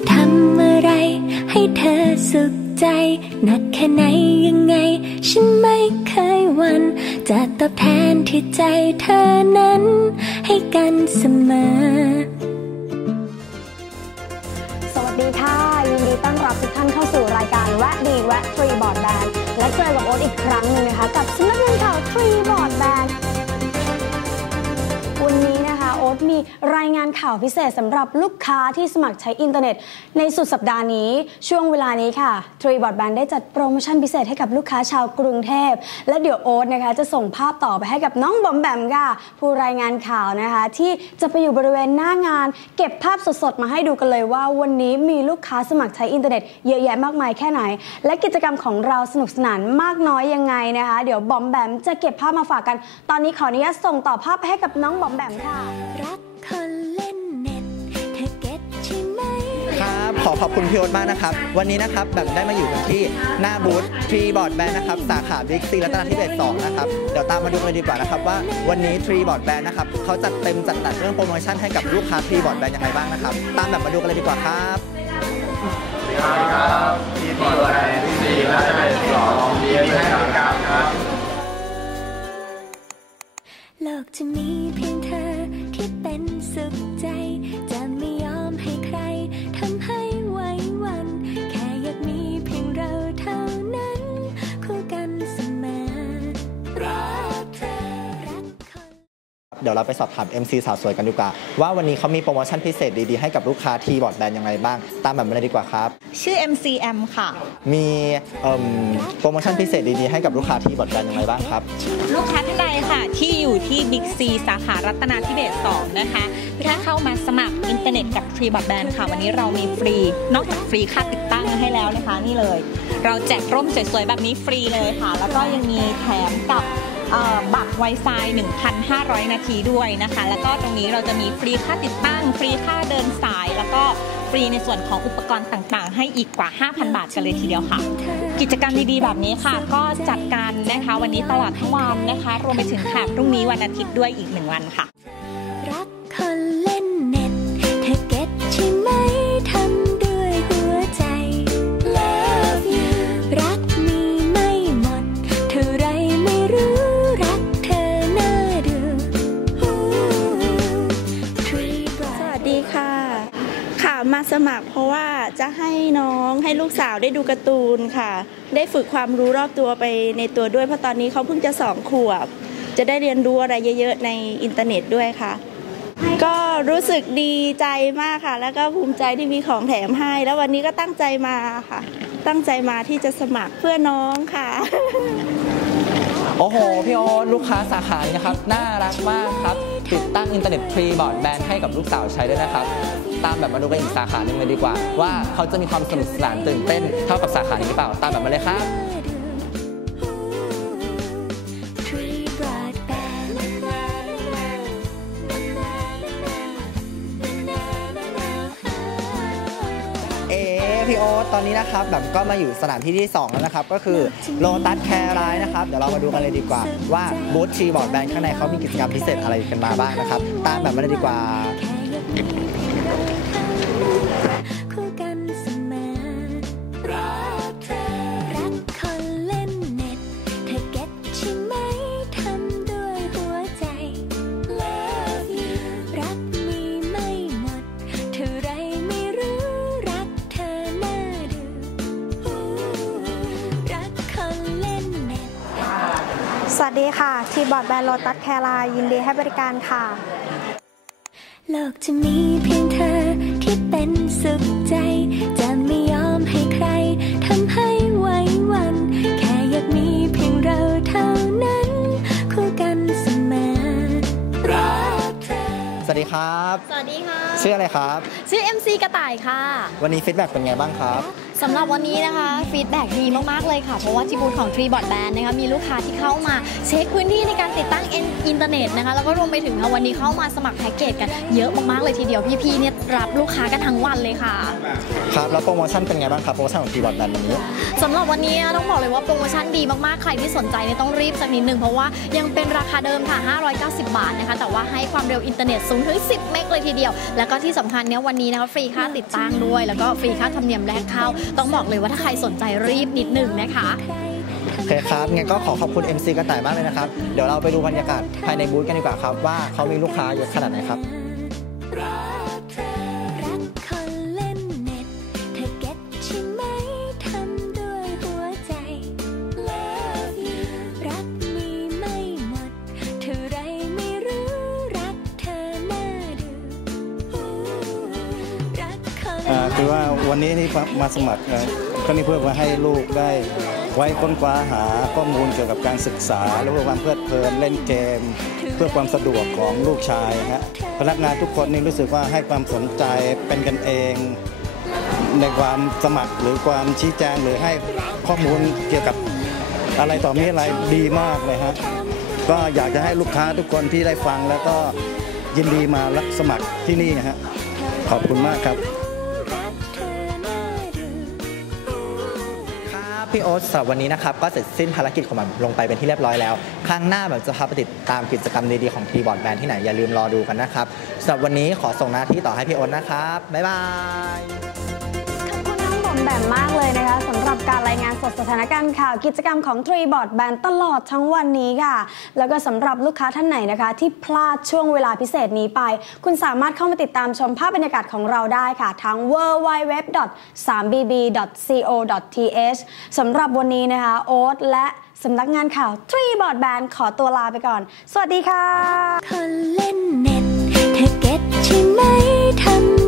จะทำอะไร ให้เธอสุขใจหนักแค่ไหนยังไง ฉันไม่เคยวัน จะตอบแทนที่ใจเธอนั้น ให้กันเสมอดีค่ะ ยินดีต้อนรับทุกท่านเข้าสู่รายการแวะดีแวะทรีบอร์ดแบนและเจอกับโอ๊ตอีกครั้งหนึ่งนะคะ กับสำนักงานข่าวทรีบอร์ดแบนวันนี้นะคะ โอ๊ตมี รายงานข่าวพิเศษสำหรับลูกค้าที่สมัครใช้อินเทอร์เน็ต ในสุดสัปดาห์นี้ ช่วงเวลานี้ค่ะทรีบอร์ดแบนได้จัดโปรโมชั่นพิเศษให้กับลูกค้าชาวกรุงเทพ และเดี๋ยวโอ๊ตนะคะจะส่งภาพต่อไปให้กับน้องบอมแบมค่ะ ผู้รายงานข่าวนะคะ ที่จะไปอยู่บริเวณหน้างาน เก็บภาพสดๆ มาให้ดูกันเลยว่า วันนี้มีลูกค้าสมัครใช้อินเทอร์เน็ตเยอะแยะมากมายแค่ไหน และกิจกรรมของเราสนุกสนานมากน้อยยังไงนะคะ เดี๋ยวบอมแบมจะเก็บภาพมาฝากกัน ตอนนี้ขออนุญาตส่งต่อภาพไปให้กับน้องบอมแบมค่ะรัก อขอบคุณพี่โอ๊ตมากนะครับ วันนี้นะครับแบบได้มาอยู่กันที่หน้าบูธทรีบอร์ดแบนนะครับ สาขาบิ๊กซีรัตนทิเบศ2นะครับ เดี๋ยวตามมาดูกันเลยดีกว่านะครับ ว่าวันนี้ทรีบอร์ดแบนนะครับเขาจัดเต็มจัดหนักเรื่องโปรโมชั่นให้กับลูกค้าทรีบอร์ดแบนยังไงบ้างนะครับ ตามแบบมาดูกันเลยดีกว่าครับโลกจะมีเพียงเธอที่เป็นสุขใจจะ เดี๋ยวเราไปสอบถาม MC สาวสวยกันดีกว่า ว่าวันนี้เขามีโปรโมชั่นพิเศษดีๆ ให้กับลูกค้าทีบอร์ดแบนยังไงบ้าง ตามแบบมาเลยดีกว่าครับ ชื่อ MCM ค่ะ มีเอิ่มโปรโมชั่นพิเศษดีๆ ให้กับลูกค้าทีบอร์ดแบนยังไงบ้างครับ ลูกค้าท่านใดค่ะ ที่อยู่ที่บิ๊กซีสาขารัตนาธิเบศ2นะคะถ้าเข้ามาสมัครอินเทอร์เน็ตกับทรีบัตแบนค่ะ วันนี้เรามีฟรี นอกจากฟรีค่าติดตั้งให้แล้วนะคะนี่เลย เราแจกร่มสวยๆแบบนี้ฟรีเลยค่ะ แล้วก็ยังมีแถมกับ บัตรไวไฟ1,500 นาทีด้วยนะคะ แล้วก็ตรงนี้เราจะมีฟรีค่าติดตั้ง ฟรีค่าเดินสาย แล้วก็ฟรีในส่วนของอุปกรณ์ต่างๆ ให้อีกกว่า 5,000 บาทกันเลยทีเดียวค่ะ กิจกรรมดีๆ แบบนี้ค่ะ ก็จัดการนะคะ วันนี้ตลอดทั้งวันนะคะ รวมไปถึงค่ะพรุ่งนี้วันอาทิตย์ด้วยอีกหนึ่งวันค่ะ สมัครเพราะว่าจะให้น้องให้ลูกสาวได้ดูการ์ตูนค่ะ ได้ฝึกความรู้รอบตัวไปในตัวด้วยเพราะตอนนี้เขาเพิ่งจะสองขวบ จะได้เรียนรู้อะไรเยอะๆในอินเทอร์เน็ตด้วยค่ะ ก็รู้สึกดีใจมากค่ะ แล้วก็ภูมิใจที่มีของแถมให้ แล้ววันนี้ก็ตั้งใจมาค่ะ ตั้งใจมาที่จะสมัครเพื่อน้องค่ะ โอ้โห พี่โอ๊ตลูกค้าสาขานี้นะครับ น่ารักมากครับ ติดตั้งอินเทอร์เน็ตฟรีบอร์ดแบนให้กับลูกสาวใช้ด้วยนะครับ ตามแบบมาดูกันอีกสาขาหนึ่งเลยดีกว่า ว่าเขาจะมีความสนุกสนานตื่นเต้นเท่ากับสาขานี้หรือเปล่า ตามแบบมาเลยครับ พี่โอ๊ตตอนนี้นะครับแบบก็มาอยู่สถานที่ที่ 2 แล้วนะครับ ก็คือโลตัสแคร์ไรนะครับ เดี๋ยวเรามาดูกันเลยดีกว่า ว่าบูธทีบอร์ดแบนข้างในเขามีกิจกรรมพิเศษอะไรกันมาบ้างนะครับ ตามแบบมาเลยดีกว่า สวัสดีค่ะ ทีบอร์ดแบรนด์โลตัสแคลายินดีให้บริการค่ะ โลกจะมีเพียงเธอที่เป็นสุขใจ จะไม่ยอมให้ใครทำให้ไหว้หวัน แค่อยากมีเพียงเราเท่านั้น คู่กันเสมอรักเธอสวัสดีครับ สวัสดีค่ะ ชื่ออะไรครับ ชื่อ MC กระต่ายค่ะ วันนี้ฟีดแบ็กเป็นไงบ้างครับ สำหรับวันนี้นะคะฟีดแบ็ดีมาก ๆ เลยค่ะ เพราะว่าที่บูธของ Tree Board Band นะคะมีลูกค้าที่เข้ามาเช็คพื้นที่ในการติดตั้งอินเทอร์เน็ตนะคะแล้วก็รวมไปถึงค่ะวันนี้เข้ามาสมัครแพ็กเกจกันเยอะมาก ๆ เลยทีเดียวพี่ๆเนี่ยรับลูกค้ากันทั้งวันเลยค่ะ ครับแล้วโปรโมชั่นเป็นไงบ้างครับโปรโมชั่นของทีบอร์ดแบนวันนี้สำหรับวันนี้ต้องบอกเลยว่าโปรโมชั่นดีมากๆใครที่สนใจเนี่ยต้องรีบสักนิดนึงเพราะว่ายังเป็นราคาเดิมค่ะ 590 บาทนะคะแต่ว่าให้ความเร็วอินเทอร์เน็ตสูงถึง 10 เมกเลยทีเดียว แล้วก็ที่สำคัญเนี่ยวันนี้นะคะฟรีค่าติดตั้งด้วย แล้วก็ฟรีค่าธรรมเนียมแรกเข้าต้องบอกเลยว่าถ้าใครสนใจรีบนิดนึงนะคะโอเคครับงั้นก็ขอขอบคุณ MC กระต่ายมากเลยนะครับ เดี๋ยวเราไปดูบรรยากาศภายในบูธกันดีกว่าครับ ว่าเขามีลูกค้าเยอะขนาดไหนครับ คือว่าวันนี้นี่มาสมัครเอ่อก็นี่เพื่อมาให้ลูกได้ไว้ค้นคว้าหาข้อมูลเกี่ยวกับการศึกษา และเพื่อความเพลิดเพลินเล่นเกม เพื่อความสะดวกของลูกชายฮะพนักงานทุกคนนี่รู้สึกว่าให้ความสนใจเป็นกันเอง ในความสมัครหรือความชี้แจงหรือให้ข้อมูลเกี่ยวกับอะไรต่อมีอะไรดีมากเลยฮะก็อยากจะให้ลูกค้าทุกคนที่ได้ฟังแล้วก็ยินดีมารับสมัครที่นี่นะฮะขอบคุณมากครับ พี่โอ๊ตสำหรับวันนี้นะครับ ก็เสร็จสิ้นภารกิจของมันลงไปเป็นที่เรียบร้อยแล้ว ครั้งหน้าแบบจะพาไปติดตามกิจกรรมดีๆของทีบอร์ดแบนที่ไหนอย่าลืมรอดูกันนะครับสำหรับวันนี้ขอส่งหน้าที่ต่อให้พี่โอ๊ตนะครับบ๊ายบาย แบมมากเลยนะคะสำหรับการรายงานสดสถานการณ์ข่าวกิจกรรมของ Tree Board Band ตลอดทั้งวันนี้ค่ะ แล้วก็สำหรับลูกค้าท่านไหนนะคะ ที่พลาดช่วงเวลาพิเศษนี้ไป คุณสามารถเข้ามาติดตามชมภาพบรรยากาศของเราได้ค่ะ ทั้ง www.3bb.co.th สำหรับวันนี้นะคะ โอ๊ตและสำนักงานข่าว Tree Board Band ขอตัวลาไปก่อน สวัสดีค่ะคนเล่นเน็ตเธอเก็ตใช่ไหมทำ